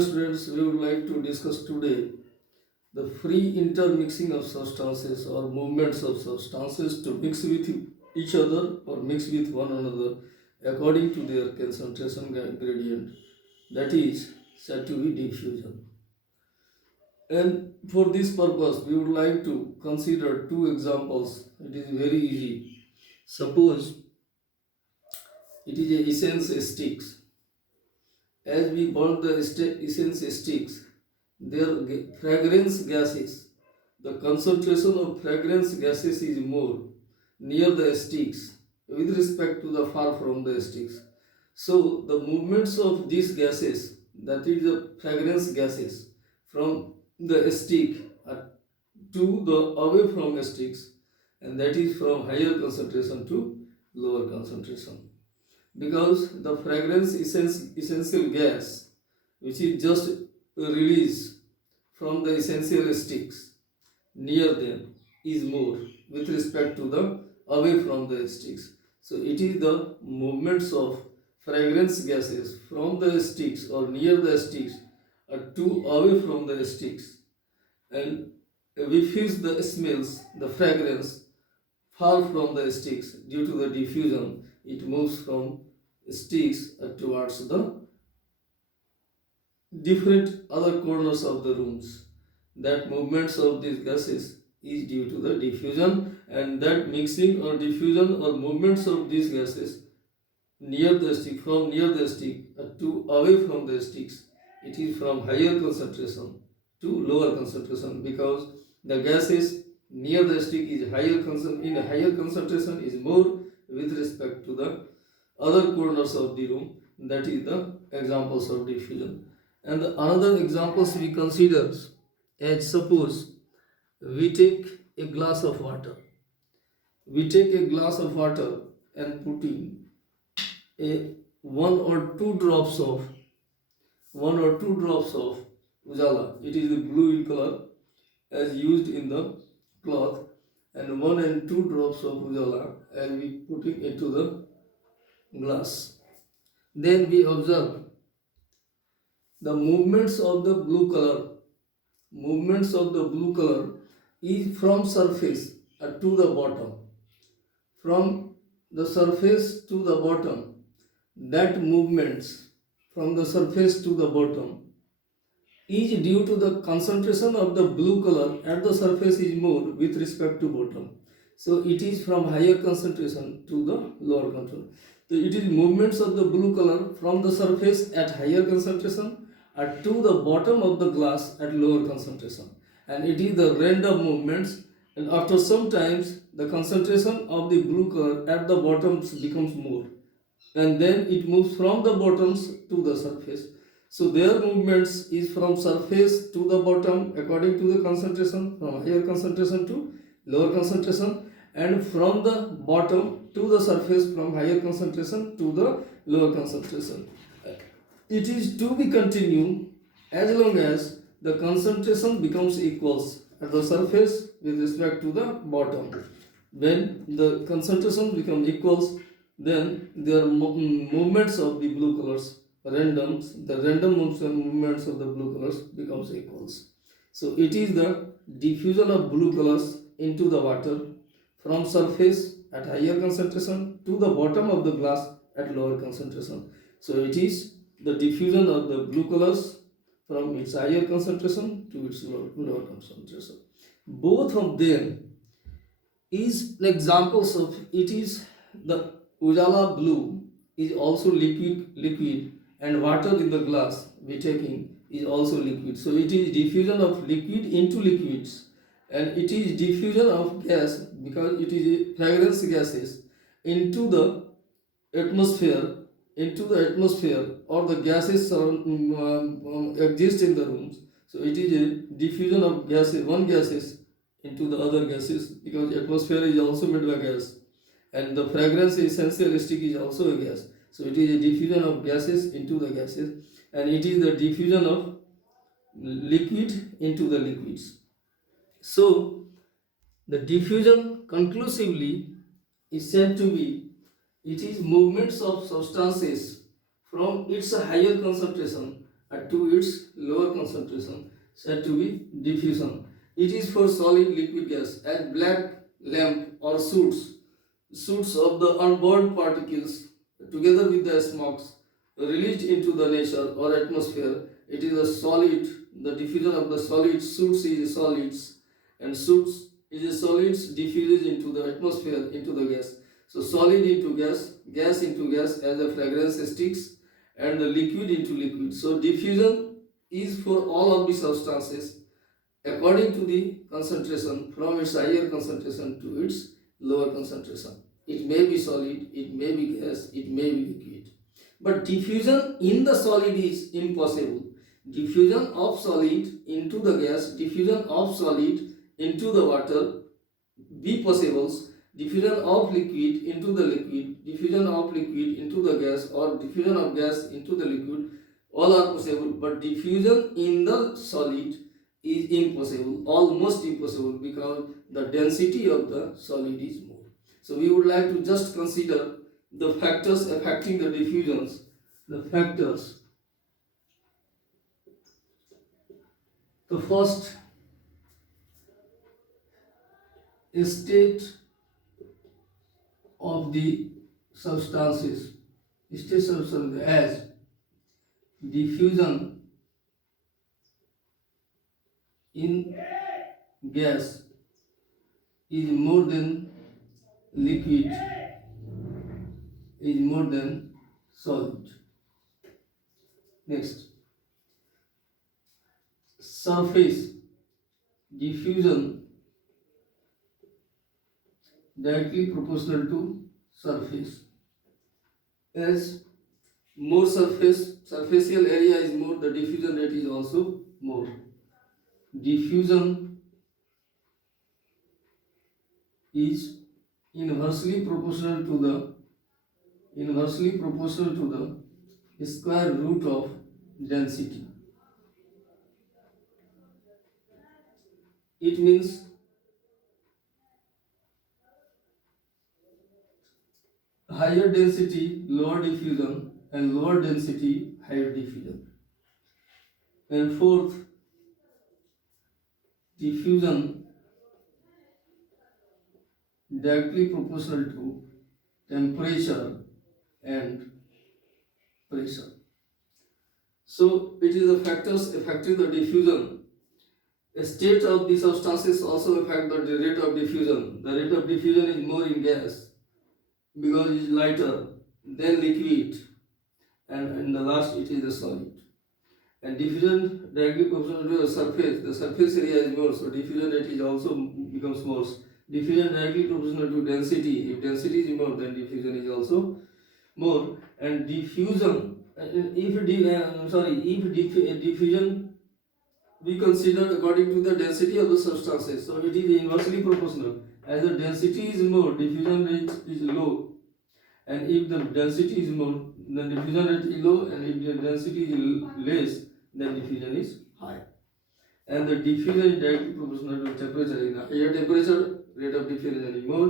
Students, we would like to discuss today the free intermixing of substances or movements of substances to mix with each other or mix with one another according to their concentration gradient, that is said to be diffusion. And for this purpose, we would like to consider two examples. It is very easy. Suppose it is a essence sticks. As we burn the essence sticks, their fragrance gases, the concentration of fragrance gases is more near the sticks with respect to the far from the sticks. So the movements of these gases, that is the fragrance gases from the stick to the away from sticks, and that is from higher concentration to lower concentration, because the fragrance essential gas which is just released from the essential sticks near them is more with respect to the away from the sticks. So it is the movements of fragrance gases from the sticks or near the sticks to away from the sticks, and we feel the smells, the fragrance far from the sticks. Due to the diffusion, it moves from sticks towards the different other corners of the rooms. That movements of these gases is due to the diffusion, and that mixing or diffusion or movements of these gases near the stick, from near the stick to away from the sticks, it is from higher concentration to lower concentration, because the gases near the stick is higher in a higher concentration is more with respect to the other corners of the room. That is the examples of diffusion. And the another examples we consider, as suppose we take a glass of water. We take a glass of water and putting a one or two drops of ujala. It is blue in color as used in the cloth, and 1 and 2 drops of ujala and we putting into the glass. Then we observe the movements of the blue color is from surface to the bottom. From the surface to the bottom, that movements from the surface to the bottom is due to the concentration of the blue color at the surface is more with respect to bottom. So it is from higher concentration to the lower concentration. So it is movements of the blue color from the surface at higher concentration to the bottom of the glass at lower concentration. And it is the random movements, and after some times the concentration of the blue color at the bottoms becomes more, and then it moves from the bottoms to the surface. So their movements is from surface to the bottom according to the concentration, from higher concentration to lower concentration, and from the bottom to the surface from higher concentration to the lower concentration. It is to be continued as long as the concentration becomes equals at the surface with respect to the bottom. When the concentration become equals, then their movements of the blue colors the random movements of the blue colors becomes equals. So it is the diffusion of blue colors into the water from surface at higher concentration to the bottom of the glass at lower concentration. So it is the diffusion of the blue colors from its higher concentration to its lower concentration. Both of them is examples of it. Is the ujala blue is also liquid, and water in the glass we taking is also liquid. So it is diffusion of liquid into liquids, and it is diffusion of gas because it is fragrance gases into the atmosphere or the gases exist in the rooms. So it is a diffusion of gases, one gases into the other gases, because atmosphere is also made by gas, and the fragrance essential stick is also a gas. So it is a diffusion of gases into the gases, and it is the diffusion of liquid into the liquids. So the diffusion conclusively is said to be it is movements of substances from its higher concentration to its lower concentration, said to be diffusion. It is for solid liquid gas, as black lamp or shoots of the unburned particles together with the smokes released into the nature or atmosphere. It is a solid. The diffusion of the solid shoots is solids, and shoots is a solids diffuses into the atmosphere into the gas. So solid into gas, gas into gas as the fragrance sticks, and the liquid into liquid. So diffusion is for all of the substances according to the concentration from its higher concentration to its lower concentration. It may be solid, it may be gas, it may be liquid. But diffusion in the solid is impossible. Diffusion of solid into the gas, diffusion of solid into the water be possible. Diffusion of liquid into the liquid, diffusion of liquid into the gas, or diffusion of gas into the liquid, all are possible, but diffusion in the solid is impossible, almost impossible, because the density of the solid is more. So we would like to just consider the factors affecting the diffusions. The factors. The first, state of the substances. State substance as diffusion in gas is more than liquid is more than solid. Next, surface diffusion directly proportional to surface. As more superficial area is more, the diffusion rate is also more. Diffusion is inversely proportional to the square root of density. It means higher density, lower diffusion, and lower density, higher diffusion. And fourth, diffusion directly proportional to temperature and pressure. So it is the factors affecting the diffusion. The state of the substances also affect the rate of diffusion. The rate of diffusion is more in gas because it is lighter than liquid, and in the last it is the solid. And diffusion directly proportional to the surface. The surface area is more, so diffusion rate is also becomes more. Diffusion directly proportional to density. If density is more, then diffusion is also more. And diffusion, diffusion we consider according to the density of the substances. So it is inversely proportional. As the density is more, diffusion rate is low. And if the density is more, then diffusion rate is low. And if the density is less, then diffusion is high. And the diffusion is directly proportional to temperature. In a higher temperature, rate of diffusion is more.